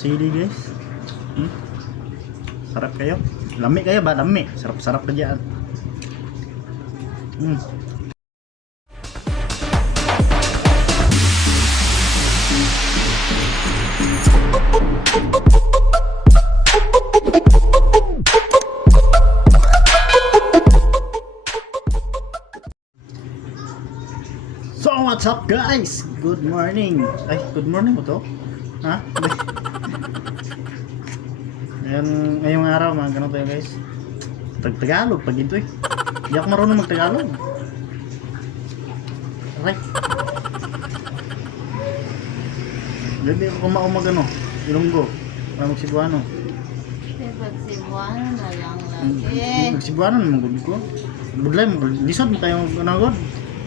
CD guys. Sarap kayo. Lami kayo ba? Lami. Sarap-sarap ka dyan. So what's up guys? Good morning. Ay, good morning mo to? Ha? Ngayong araw mga ganun tayo guys. Tagalog pag ito eh. Hindi ako marunong mag-Tagalog. Aray. Hindi ako kumaumag ano. Ilonggo. Para magsibuano. Magsibuano na lang lagi. Magsibuano naman gud ko. Budlay mo. Lisod mo kayo nagod.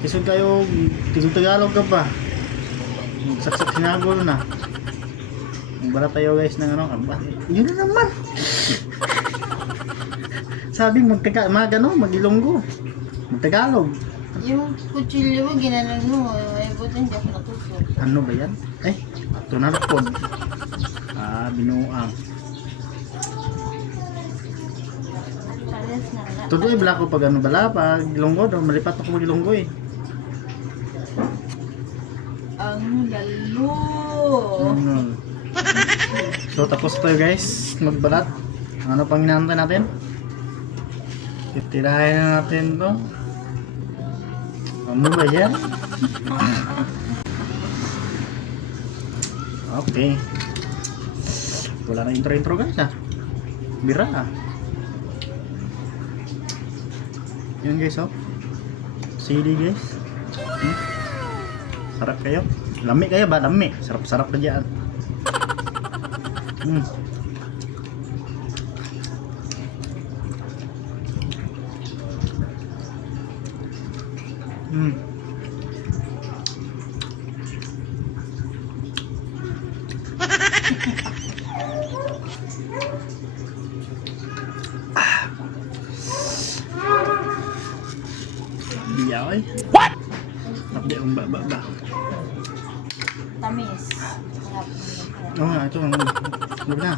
Lisod kayo. Tigong Tagalog ka pa. Magsaksak sinagol na. Magbala tayo guys ng ano. Yun na naman. Sabing mag-Ilonggo. Mag-Tagalog. Yung kutsilyo mo, ginanon mo. Ay, buti hindi ako natuto. Ano ba yan? Eh, ito na rapod. Binuang. Pares na lang. Todo eh, bala ko pag ano bala, pag Ilonggo, malipat ako mag-Ilonggo eh. Ang lalo. So tapos tayo guys, magbalat. Ano pang hinahantay natin? Titirahin na natin to. Ano ba yan? Okay. Wala na intro guys Bira Yun guys CD guys. Sarap kayo. Lami kayo ba? Lami. Sarap-sarap ka dyan. Biyaw eh. What? Nakdi ang ba. Tamis. Sarap. Oo nga, ito. Ano na?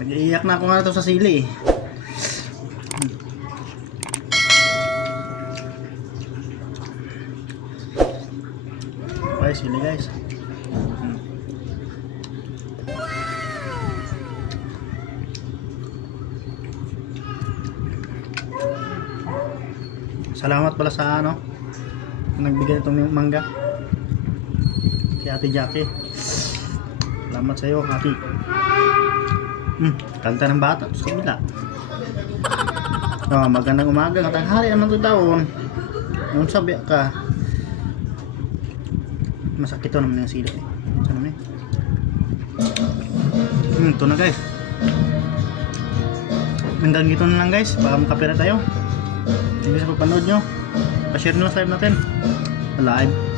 Nag-iiyak na ako nga ito sa sili eh. Okay, sili guys. Salamat pala sa nagbigay itong mangga kay Ate Jackie. Salamat sa iyo, Ate. Kanta ng bata sa kabila. Magandang umaga, ng tanghali naman ito taon. Nung sabi ka, masakit ito naman yung sila eh. Saan naman eh? Ito na guys. Hanggang dito na lang guys, baka makapira tayo. Thank you sa pagpanood nyo. Pa-share nyo sa live natin. Live.